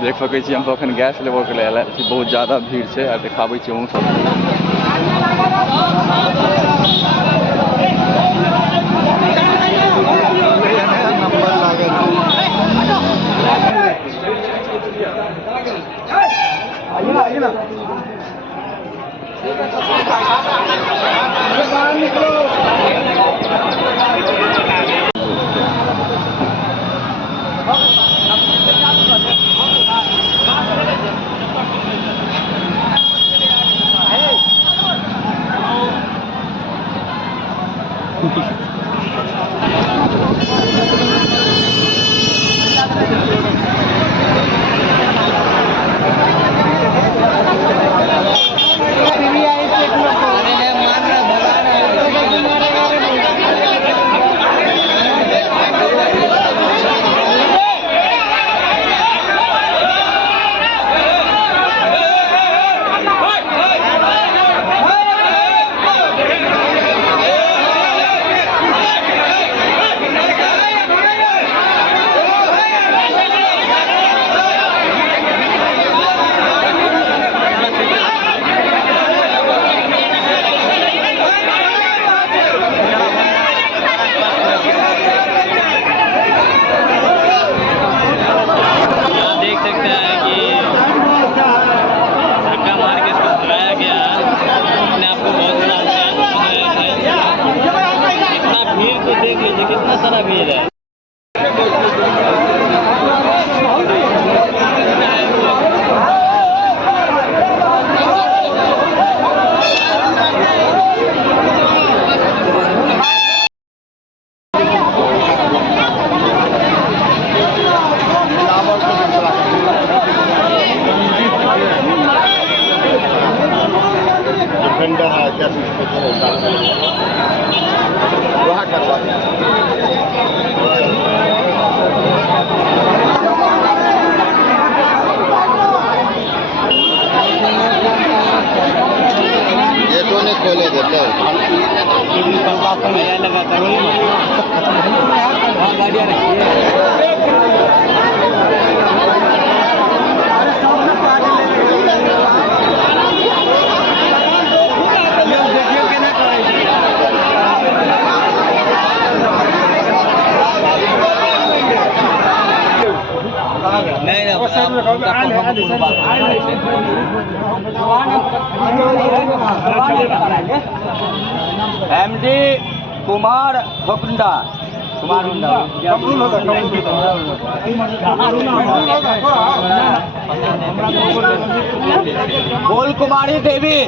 देख सकै छी हम सब अखन गैस लेबऽ के लेल आयल छी। बहुत ज़्यादा भीड़ छै आ देखाबै छी अहूँ सब। नंबर लागल सारा भीड़ है। डिफेंडर है क्या वहाँ करवा ये तो नहीं खोले देते लगा करो गाड़ियाँ रखी है। MD कुमार हुंडा बोल कुमारी देवी